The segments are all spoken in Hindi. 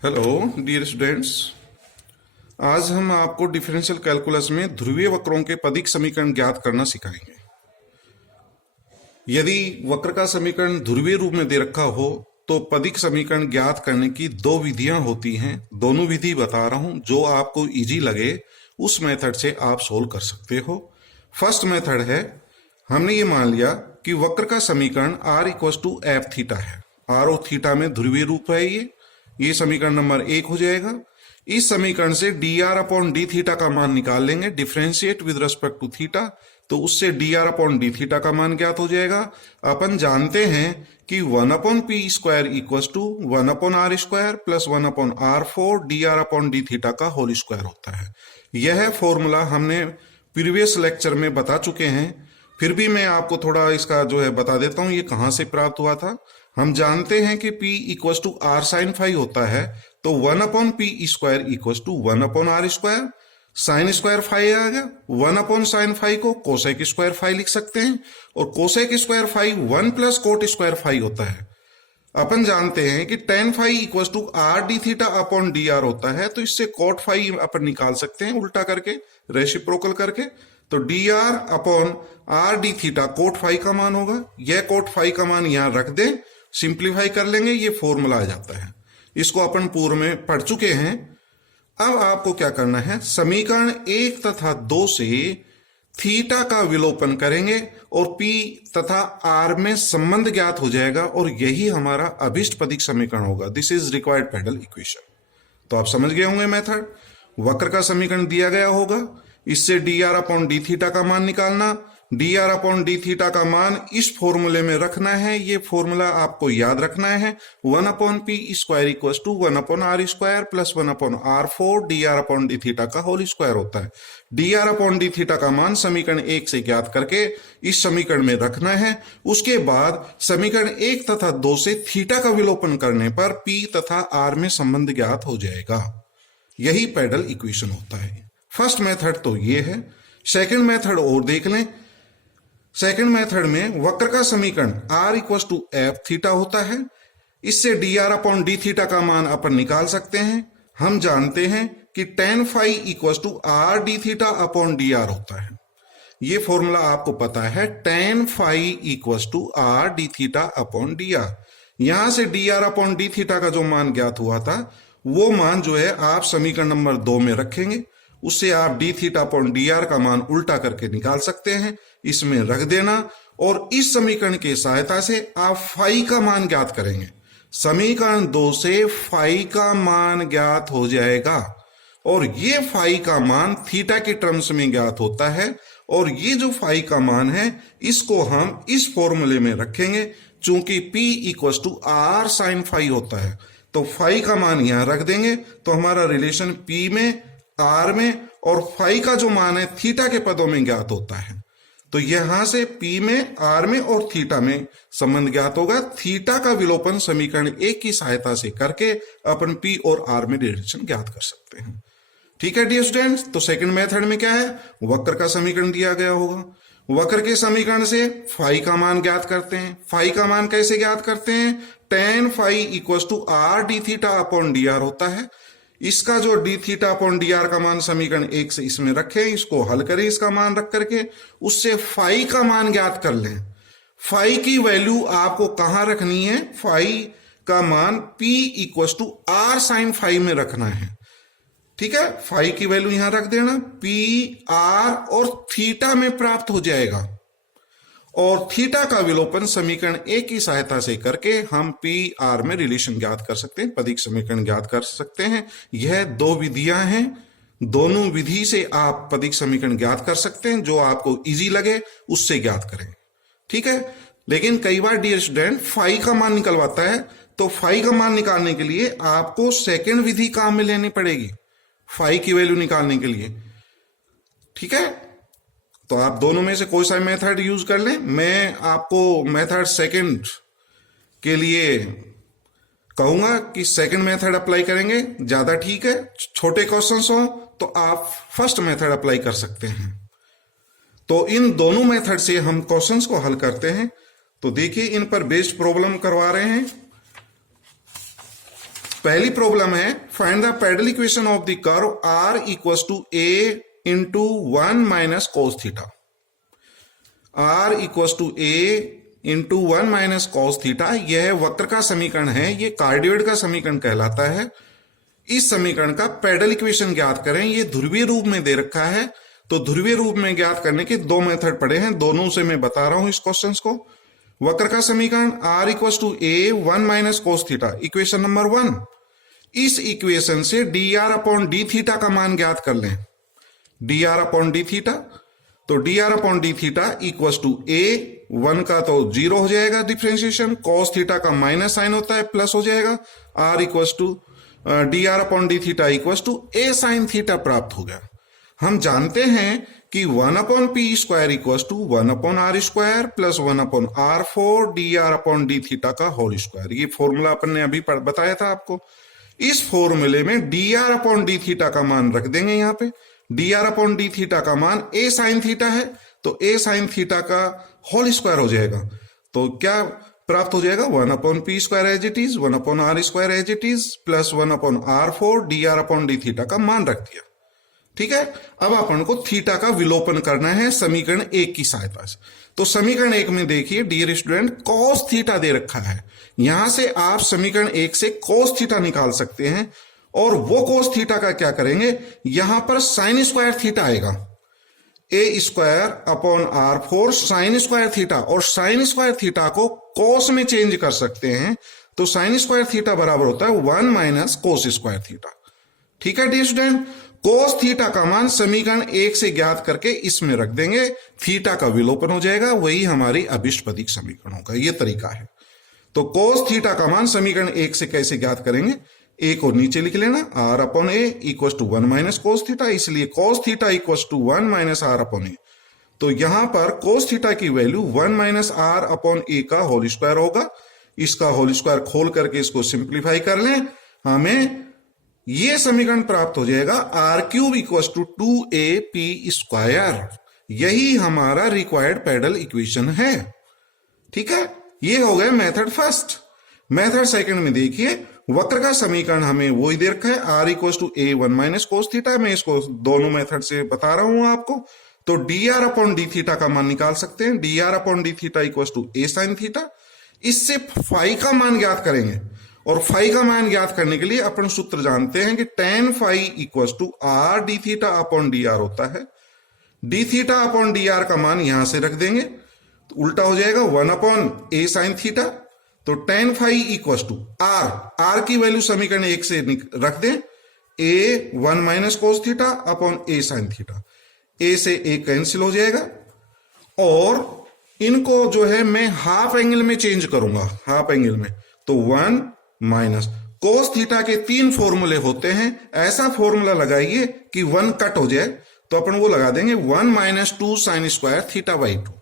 हेलो डियर स्टूडेंट्स, आज हम आपको डिफरेंशियल कैलकुलस में ध्रुवीय वक्रों के पदिक समीकरण ज्ञात करना सिखाएंगे। यदि वक्र का समीकरण ध्रुवीय रूप में दे रखा हो तो पदिक समीकरण ज्ञात करने की दो विधियां होती हैं। दोनों विधि बता रहा हूं, जो आपको इजी लगे उस मेथड से आप सोल्व कर सकते हो। फर्स्ट मेथड है, हमने ये मान लिया कि वक्र का समीकरण r equal to F theta है। r और थीटा में ध्रुवीय रूप है। ये समीकरण नंबर 1 हो जाएगा। इस समीकरण से dr अपॉन डी थीटा का मान निकाल लेंगे, differentiate with respect to theta, तो उससे dr अपॉन डी थीटा का मान ज्ञात हो जाएगा। अपन जानते हैं कि 1 upon P square equal to 1 upon are square plus 1 upon R four dr upon D theta का होल स्क्वायर होता है। यह फॉर्मूला हमने प्रीवियस लेक्चर में बता चुके हैं, फिर भी मैं आपको थोड़ा इसका बता देता हूं ये कहां से प्राप्त हुआ था। हम जानते हैं कि P equal to are sine phi होता है, तो 1 upon P square equal to 1 upon are square, sine square phi आ गया। 1 अपॉन साइन फाई को कोसेक स्क्वायर फाई लिख सकते हैं, और cosec square phi 1 plus cot square phi होता है। अपन जानते हैं कि tan phi equal to R D theta upon D R होता है, तो इससे कोट फाई अपन निकाल सकते हैं उल्टा करके, रेसिप्रोकल करके। तो D R upon R D theta cot phi का मान होगा। यह कोट फाई का मान यहां रख दें, सिंप्लीफाई कर लेंगे, ये फॉर्मूला आ जाता है। इसको अपन पूर्व में पढ़ चुके हैं। अब आपको क्या करना है, समीकरण 1 तथा 2 से थीटा का विलोपन करेंगे और P तथा R में संबंध ज्ञात हो जाएगा, और यही हमारा अभिष्ट पदिक समीकरण होगा। This is required pedal equation. तो आप समझ गए होंगे मेथड। वक्र का समीकरण दिया गया होगा, इससे dr अपॉन डी थीटा का मान निकालना, dr अपॉन डी थीटा का मान इस फॉर्मूले में रखना है। ये फॉर्मूला आपको याद रखना है, 1 upon P square equal to 1 upon are square plus 1 upon R four dr upon D theta का होल स्क्वायर होता है। dr अपॉन डी थीटा का मान समीकरण 1 से ज्ञात करके इस समीकरण में रखना है। उसके बाद समीकरण 1 तथा 2 से थीटा का विलोपन करने पर P तथा R में संबंध ज्ञात हो जाएगा। यही पैडल इक्वेशन होता है। फर्स्ट मेथड तो ये है। सेकंड मेथड और देख लें। सेकंड मेथड में वक्र का समीकरण r equal to F theta होता है। इससे dr अपॉन डी थीटा का मान अपन निकाल सकते हैं। हम जानते हैं कि tan phi equal to R D theta upon D R होता है। ये फॉर्मूला आपको पता है, tan phi equal to R D theta upon D R. यहां से dr अपॉन डी थीटा का जो मान ज्ञात हुआ था, वो मान आप समीकरण नंबर 2 में रखेंगे। उससे आप D theta upon D R का मान उल्टा करके निकाल सकते हैं, इसमें रख देना, और इस समीकरण की सहायता से आप फाई का मान ज्ञात करेंगे। समीकरण 2 से फाई का मान ज्ञात हो जाएगा, और ये फाई का मान थीटा के टर्म्स में ज्ञात होता है। और ये जो फाई का मान है, इसको हम इस फॉर्मूले में रखेंगे। चूंकि P equal to are sine phi होता है, तो फाई का मान यहां रख देंगे, तो हमारा रिलेशन P में, R में, और फाई का जो मान है थीटा के पदों में ज्ञात होता है। तो यहां से P में, R में और थीटा में संबंध ज्ञात होगा। थीटा का विलोपन समीकरण 1 की सहायता से करके अपन P और R में रिलेशन ज्ञात कर सकते हैं। ठीक है डियर स्टूडेंट्स। तो सेकंड मेथड में क्या है, वक्र का समीकरण दिया गया होगा, वक्र के समीकरण से फाई का मान ज्ञात करते हैं। फाई का मान कैसे ज्ञात करते हैं, tan phi equal to R D theta upon D R होता है। इसका जो D theta upon D R का मान समीकरण 1 से इसमें रखें, इसको हल करें, इसका मान रख करके उससे फाई का मान ज्ञात कर लें। फाई की वैल्यू आपको कहां रखनी है, फाई का मान P equal to are sine phi में रखना है। ठीक है, फाई की वैल्यू यहां रख देना, P R और थीटा में प्राप्त हो जाएगा। और थीटा का विलोपन समीकरण 1 की सहायता से करके हम P R में रिलेशन ज्ञात कर सकते हैं, पदिक समीकरण ज्ञात कर सकते हैं। यह दो विधियां हैं, दोनों विधि से आप पदिक समीकरण ज्ञात कर सकते हैं। जो आपको इजी लगे उससे ज्ञात करें। ठीक है, लेकिन कई बार डियर स्टूडेंट फाई का मान निकलवाता है, तो फाई का मान निकालने के लिए आपको सेकेंड विधि काम में लेनी पड़ेगी फाई की वैल्यू निकालने के लिए। ठीक है, तो आप दोनों में से कोई सा मेथड यूज कर लें। मैं आपको मेथड सेकंड के लिए कहूंगा कि सेकंड मेथड अप्लाई करेंगे, ज्यादा ठीक है। छोटे क्वेश्चंस हो तो आप फर्स्ट मेथड अप्लाई कर सकते हैं। तो इन दोनों मेथड से हम क्वेश्चंस को हल करते हैं। तो देखिए, इन पर बेस्ड प्रॉब्लम करवा रहे हैं। पहली प्रॉब्लम है find the pedal equation of the curve r equals to a into 1 minus cos theta. r equals to a into 1 minus cos theta, यह वक्र का समीकरण है, ये कार्डियोइड का समीकरण कहलाता है। इस समीकरण का पेडल इक्वेशन ज्ञात करें। ये ध्रुवीय रूप में दे रखा है, तो ध्रुवीय रूप में ज्ञात करने के दो मेथड पड़े हैं, दोनों से मैं बता रहा हूं इस क्वेश्चन को। वक्र का समीकरण r equals to a 1 minus cos theta, equation number 1। इस इक्वेशन से dr अपॉन डी थीटा का मान ज्ञात कर लें। dr अपॉन डी थीटा, तो dr upon D theta equals to a, 1 का तो 0 हो जाएगा डिफ्रेंशिएशन, cos थीटा का माइनस साइन होता है, प्लस हो जाएगा। r equals to dr upon D theta equals to a sine theta प्राप्त हो गया। हम जानते हैं कि 1 upon P square equals to 1 upon are square plus 1 upon r4 dr upon D theta का होल स्क्वायर। ये फॉर्मूला अपन ने अभी बताया था आपको। इस फॉर्मूले में dr अपॉन डी थीटा का मान रख देंगे। यहाँ पे dr अपॉन डी थीटा का मान a साइन थीटा है, तो a साइन थीटा का होल स्क्वायर हो जाएगा। तो क्या प्राप्त हो जाएगा? 1 upon P square as it is, 1 upon are square as it is, plus 1 upon r4 dr upon D theta का मान रख दिया। ठीक है, अब अपन को थीटा का विलोपन करना है समीकरण 1 की सहायता से। तो समीकरण 1 में देखिए डियर स्टूडेंट, cos थीटा दे रखा है। यहां से आप समीकरण 1 से cos थीटा निकाल सकते हैं, और वो cos थीटा का क्या करेंगे, यहां पर साइन स्क्वायर थीटा आएगा, a square upon r4 sign square theta, और साइन स्क्वायर थीटा को cos में चेंज कर सकते हैं, तो साइन स्क्वायर थीटा बराबर होता है 1 माइनस कोस स्क्वायर थीटा। ठीक है डियर स्टूडेंट, कोस थीटा का मान समीकरण 1 से ज्ञात करके इसमें रख देंगे, थीटा का विलोपन हो जाएगा, वही हमारी अभिष्पदिक समीकरण होगा। ये तरीका है। तो कोस थीटा का मान समीकरण 1 से कैसे ज्ञात करेंगे, a को नीचे लिख लेना, r upon a equal to 1 minus cos theta, इसलिए cos theta equal to 1 minus r upon a. तो यहां पर कोस थीटा की value 1 minus r upon a का होल स्क्वायर होगा। इसका होल स्क्वायर खोल करके इसको सिंप्लीफाई कर लें, हमें ये समीकरण प्राप्त हो जाएगा R cube equal to 2a square. यही हमारा रिक्वायर्ड पेडल इक्वेशन है। ठीक है, ये हो गया मेथड फर्स्ट। मेथड सेकंड में देखिए, वक्र का समीकरण हमें वही दे रखा है, R equal to a 1 minus cos theta. मैं इसको दोनों मेथड से बता रहा हूं आपको। तो dr अपॉन डी थीटा का मान निकाल सकते हैं, dr upon D theta equal to a sine theta. इससे फाई का मान ज्ञात करेंगे, और फाई का मान ज्ञात करने के लिए अपन सूत्र जानते हैं कि tan phi equal to r D theta upon dr होता है। डी थीटा अपॉन dr का मान यहां से रख देंगे, तो उल्टा हो जाएगा 1 अपॉन a साइन थीटा। तो tan phi equal to r की वैल्यू समीकरण 1 से रख दें, a 1 minus cos theta upon a sine theta. a से a कैंसिल हो जाएगा, और इनको जो है मैं हाफ एंगल में चेंज करूंगा, हाफ एंगल में। तो 1 माइनस कोस थीटा के 3 फॉर्मूले होते हैं, ऐसा फॉर्मूला लगाइए कि 1 कट हो जाए, तो अपन वो लगा देंगे 1 minus 2 sine square theta by 2।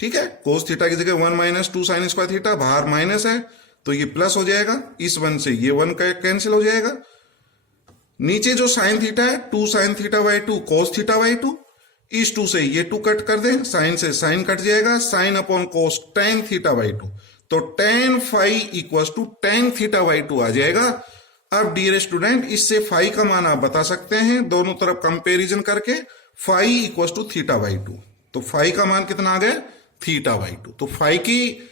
ठीक है, कोस थीटा की जगह 1 माइनस 2 साइन स्क्वायर थीटा, बाहर माइनस है तो ये प्लस हो जाएगा, इस 1 से ये 1 कैंसिल हो जाएगा। नीचे जो साइन थीटा है 2 sign theta by 2 cos theta by 2, इस 2 से ये 2 कट कर दें, साइन से साइन कट जाएगा, sine upon cos tan theta by 2। तो tan phi equal to tan theta by 2 आ जाएगा। अब डियर स्टूडेंट, इससे फाई का मान आप बता सकते हैं दोनों तरफ कंपैरिजन करके, phi equal to theta by 2। तो फाई का मान कितना आ गया, थीटा बाई 2। तो फाई की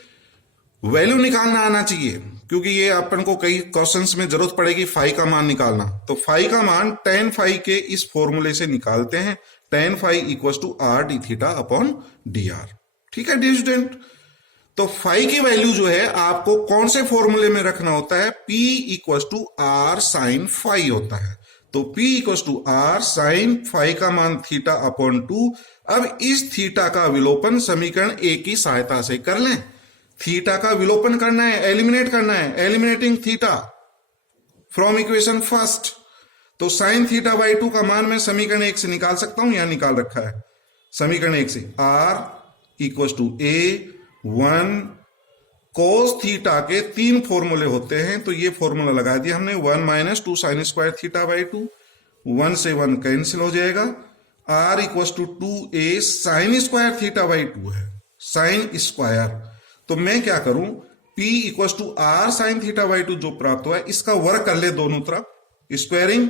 वैल्यू निकालना आना चाहिए, क्योंकि ये अपन को कई क्वेश्चंस में जरूरत पड़ेगी फाई का मान निकालना। तो फाई का मान tan फाई के इस फॉर्मूले से निकालते हैं, tan phi equal to r D theta upon dr। ठीक है डियर स्टूडेंट, तो फाई की वैल्यू जो है आपको कौन से फॉर्मूले में रखना होता है, p equal to r sine phi होता है। तो p equal to r sine phi का मान थीटा अपॉन 2। अब इस थीटा का विलोपन समीकरण 1 की सहायता से कर लें। थीटा का विलोपन करना है, एलिमिनेट करना है, eliminating theta from equation first. तो साइन थीटा बाई 2 का मान मैं समीकरण 1 से निकाल सकता हूं, यहां निकाल रखा है समीकरण 1 से, r equal to a 1 cos theta के 3 फॉर्मूले होते हैं, तो ये फॉर्मूला लगा दिया हमने, 1 minus 2 sine square theta by 2, 1 से 1 कैंसिल हो जाएगा, r equal to 2a sine square theta by 2 है, साइन स्क्वायर। तो मैं क्या करूं, P equal to are sine theta by 2 जो प्राप्त हुआ है, इसका वर्ग कर ले दोनों तरफ, squaring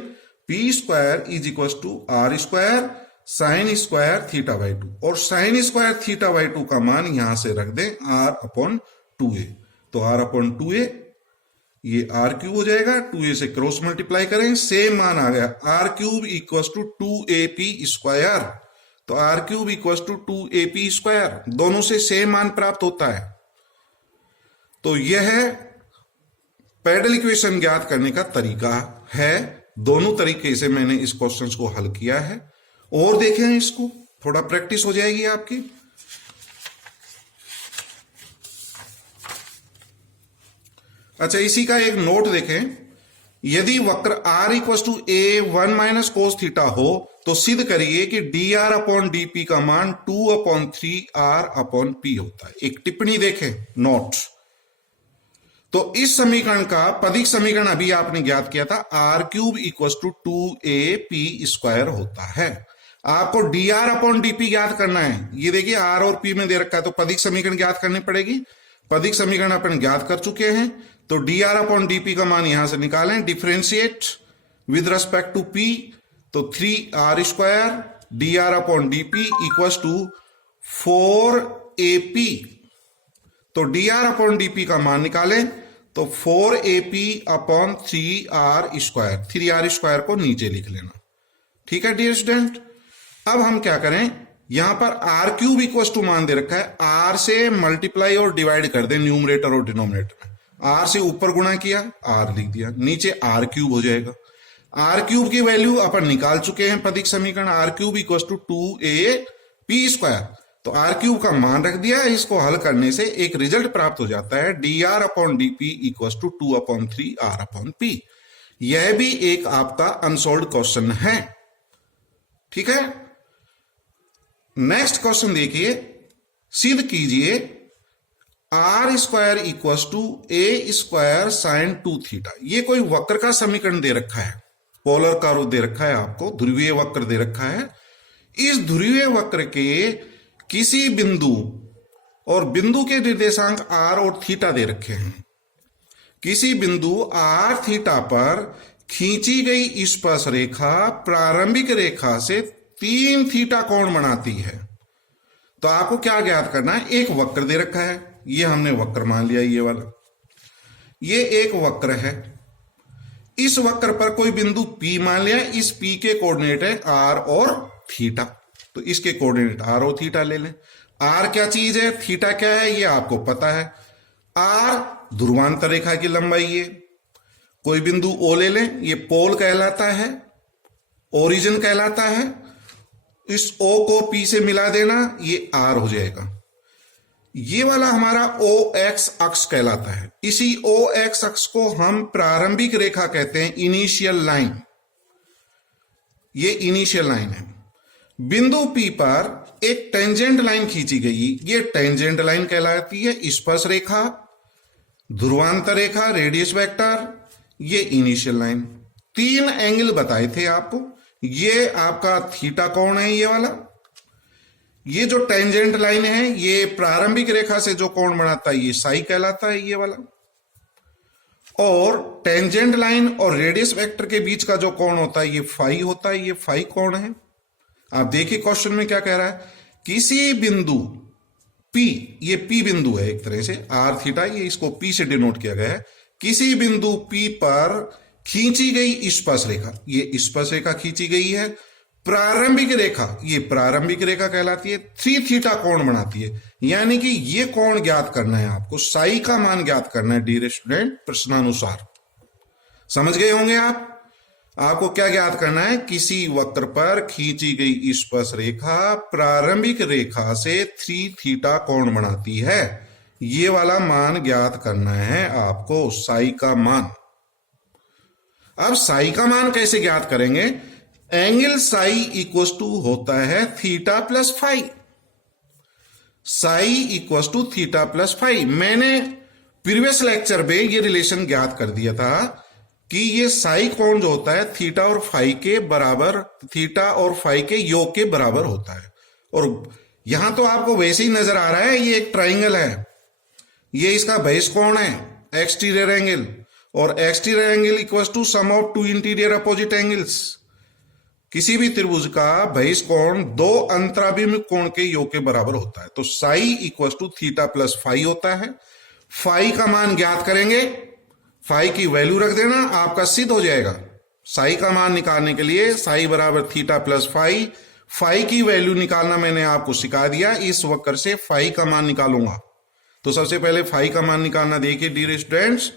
P square is equal to R square sine square theta by 2, और साइन स्क्वायर थीटा बाई 2 का मान यहां से रख दें r अपॉन 2a, तो r अपॉन 2a ये आर क्यूब हो जाएगा, 2a से क्रॉस मल्टीप्लाई करें, सेम मान आ गया, r cube equal to 2ap square, तो r cube equal to 2ap square, दोनों से सेम मान प्राप्त होता है। तो यह पैरेलल इक्वेशन ज्ञात करने का तरीका है। दोनों तरीके से मैंने इस क्वेश्चन को हल किया है, और देखें इसको, थोड़ा प्रैक्टिस हो जाएगी आपकी। अच्छा, इसी का एक नोट देखें, यदि वक्र r equal to A 1 minus cos theta हो तो सिद्ध करिए कि dr अपॉन dp का मान 2 अपॉन 3r अपॉन p होता है। एक टिप्पणी देखें, नोट। तो इस समीकरण का पदिक समीकरण अभी आपने ज्ञात किया था, r cube equal to 2ap square होता है। आपको dr अपॉन dp ज्ञात करना है। ये देखिए r और p में दे रखा है, तो पदिक समीकरण ज्ञात करनी पड़ेगी। पदिक समीकरण अपन ज्ञात कर चुके हैं, तो dr अपॉन dp का मान यहां से निकालें, differentiate with respect to p, तो 3r square dr upon dp equal to 4ap, तो dr अपॉन dp का मान निकालें, तो 4ap upon 3r square, 3r square को नीचे लिख लेना। ठीक है डियर स्टूडेंट, अब हम क्या करें, यहां पर r क्यूब इक्वल टू मान दे रखा है, r से मल्टीप्लाई और डिवाइड कर दें न्यूमरेटर और डिनोमिनेटर में। r से ऊपर गुणा किया, r लिख दिया, नीचे r क्यूब हो जाएगा। r क्यूब की वैल्यू अपन निकाल चुके हैं पदिक समीकरण, r cube equal to 2ap square, तो r क्यूब का मान रख दिया। इसको हल करने से एक रिजल्ट प्राप्त हो जाता है, dr upon dp equal to 2 upon 3r upon p। यह भी एक आपका अनसॉल्व्ड क्वेश्चन है। ठीक है, नेक्स्ट क्वेश्चन देखिए, सिद्ध कीजिए R square equal to A square sine 2 theta. ये कोई वक्र का समीकरण दे रखा है, पोलर का रूप दे रखा है, आपको ध्रुवीय वक्र दे रखा है। इस ध्रुवीय वक्र के किसी बिंदु और बिंदु के निर्देशांक आर और थीटा दे रखे हैं। किसी बिंदु आर थीटा पर खींची गई स्पर्श रेखा प्रारंभिक रेखा से 3 थीटा कोण बनाती है। तो आपको क्या ज्ञात करना है, एक वक्र दे रखा है, ये हमने वक्र मान लिया, ये वाला, ये एक वक्र है। इस वक्र पर कोई बिंदु P मान लिया, इस P के कोऑर्डिनेट है R और थीटा, तो इसके कोऑर्डिनेट R और थीटा ले लें। R क्या चीज है, थीटा क्या है, ये आपको पता है। R ध्रुवांतर रेखा की लंबाई है। कोई बिंदु O ले लें, ये पोल कहलाता है, ओरिजिन कहलाता है। इस O को P से मिला देना, ये R हो जाएगा। ये वाला हमारा OX अक्ष कहलाता है। इसी OX अक्ष को हम प्रारंभिक रेखा कहते हैं, इनिशियल लाइन। ये इनिशियल लाइन है। बिंदु P पर एक टेंजेंट लाइन खींची गई, ये टेंजेंट लाइन कहलाती है। स्पर्श रेखा, ध्रुवांतर रेखा, रेडियस वेक्टर, ये इनिशियल लाइन। 3 एंगल बताए थे आपको, ये आपका थीटा कोण है, ये वाला। ये जो टेंजेंट लाइन है, ये प्रारंभिक रेखा से जो कोण बनाता है, ये साई कहलाता है, ये वाला। और टेंजेंट लाइन और रेडियस वेक्टर के बीच का जो कोण होता है, ये फाई होता है, ये फाई कोण है। आप देखिए क्वेश्चन में क्या कह रहा है, किसी बिंदु P, ये P बिंदु है एक तरह से, आर थीटा, ये इसको P से डिनोट किया गया है। किसी बिंदु P पर खींची गई स्पर्श रेखा, ये स्पर्श रेखा खींची गई है। प्रारंभिक रेखा, ये प्रारंभिक रेखा कहलाती है, 3 थीटा कोण बनाती है। यानी कि ये कोण ज्ञात करना है आपको, साई का मान ज्ञात करना है डियर स्टूडेंट, प्रश्नानुसार। समझ गए होंगे आप। आपको क्या ज्ञात करना है, किसी वक्र पर खींची गई स्पर्श रेखा प्रारंभिक रेखा से 3 थीटा कोण बनाती है। ये वाला मान ज्ञात करना है आपको, साई का मान। अब साई का मान कैसे ज्ञात करेंगे, एंगल साई इक्वल टू होता है theta plus phi. Psi equal to theta plus phi. मैंने प्रीवियस लेक्चर में ये रिलेशन ज्ञात कर दिया था कि ये साई कोण जो होता है थीटा और फाई के बराबर, थीटा और फाई के योग के बराबर होता है। और यहां तो आपको वैसे ही नजर आ रहा है, ये एक ट्राइंगल है, ये इसका बहिष कोण है, एक्सटीरियर एंगल, और exterior angle equal to sum of two interior opposite angles. किसी भी त्रिभुज का बहिष कोण दो अंतराभिमुख कोण के योग के बराबर होता है। तो psi equal to theta plus phi होता है। फाई का मान ज्ञात करेंगे, फाई की वैल्यू रख देना, आपका सिद्ध हो जाएगा। साई का मान निकालने के लिए साई बराबर थीटा प्लस फाई, फाई की वैल्यू निकालना मैंने आपको सिखा दिया। इस वक्र से फाई का मान निकालूंगा। तो सबसे पहले फाई का मान निकालना, देखिए डियर स्टूडेंट्स,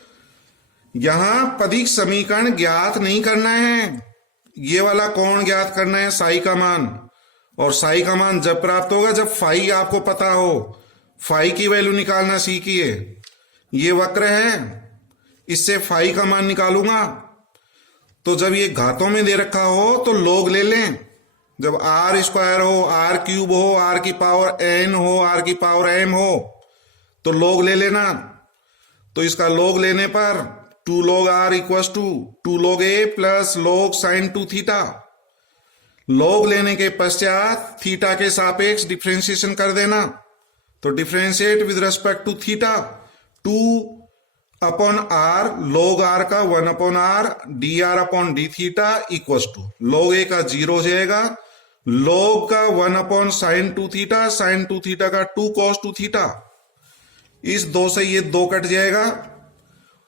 यहां पदिक समीकरण ज्ञात नहीं करना है, ये वाला कोण ज्ञात करना है, साई का मान। और साई का मान जब प्राप्त होगा जब फाई आपको पता हो। फाई की वैल्यू निकालना सीखिए। ये वक्र है, इससे फाई का मान निकालूंगा। तो जब ये घातों में दे रखा हो तो लॉग ले लें। जब आर स्क्वायर हो, आर क्यूब हो, आर की पावर एन हो, आर की पावर एम हो, तो लॉग ले लेना। तो इसका लॉग लेने पर 2 log r equals to 2 log a plus log sine 2 theta. Log लेने के पश्चात थीटा के सापेक्ष डिफ्रेंशिएशन कर देना। तो differentiate with respect to theta, 2 upon R, log r का 1 upon R, dr upon D theta equals to log a का 0 हो जाएगा, log का 1 upon sine 2 theta, sine 2 theta का 2 cos 2 थीटा। इस 2 से ये 2 कट जाएगा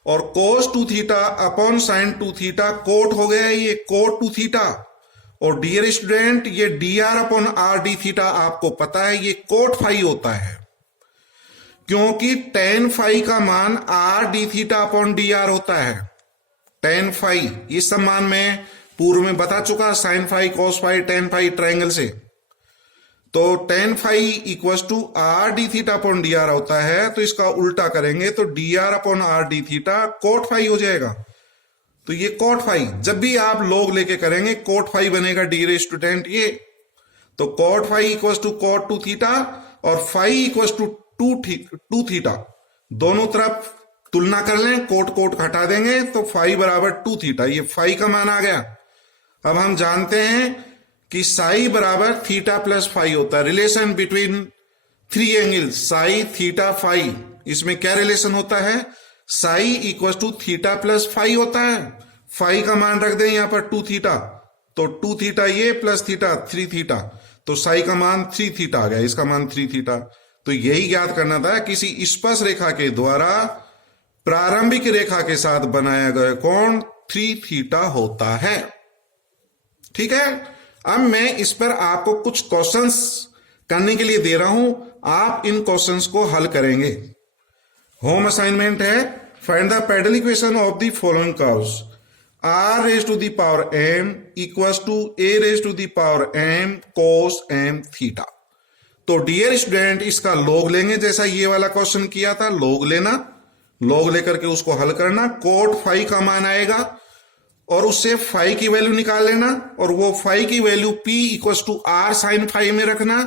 और cos 2 theta upon sine 2 theta coat हो गया, ये कोट 2 थीटा। और डियर स्टूडेंट, ये dr upon R D theta आपको पता है, ये कोट फाई होता है, क्योंकि टेन फाई का मान R D theta upon D R होता है। टेन फाई इस सम्मान में पूर्व में बता चुका, sine phi, cos phi, tan phi triangle से। तो tan phi equal to R D theta upon D R होता है। तो इसका उल्टा करेंगे तो D R upon R D theta cot phi हो जाएगा। तो ये कोट फाई, जब भी आप लॉग लेके करेंगे कोट फाई बनेगा डियर स्टूडेंट ये। तो कोट फाई इक्वल टू कोट 2 थीटा और फाई इक्वल टू 2 थीटा। दोनों तरफ तुलना कर लें, कोट कोट हटा देंगे तो फाई बराबर 2 थीटा। ये फाई का मान आ गया। अब हम जानते हैं कि साई बराबर थीटा प्लस फाई होता है। Relation between 3 angle psi theta phi, इसमें क्या रिलेशन होता है, psi equal to theta plus phi होता है। फाई का मान रख दें यहां पर 2 थीटा, तो 2 थीटा ये प्लस थीटा 3 थीटा, तो साई का मान 3 थीटा आ गया, इसका मान 3 थीटा। तो यही ज्ञात करना था, किसी स्पर्श रेखा के द्वारा प्रारंभिक रेखा के साथ बनाया गया कोण 3 थीटा होता है। ठीक है, अब मैं इस पर आपको कुछ क्वेश्चंस करने के लिए दे रहा हूं, आप इन क्वेश्चंस को हल करेंगे। होम असाइनमेंट है, find the parallel equation of the following curves. r raise to the power m equals to a raise to the power m cos m theta. तो डियर स्टूडेंट, इसका लॉग लेंगे, जैसा ये वाला क्वेश्चन किया था, लॉग लेना, लॉग लेकर के उसको हल करना। कोट फाई का मान आएगा और उससे फाई की वैल्यू निकाल लेना, और वो फाई की value p equals to r sine phi में रखना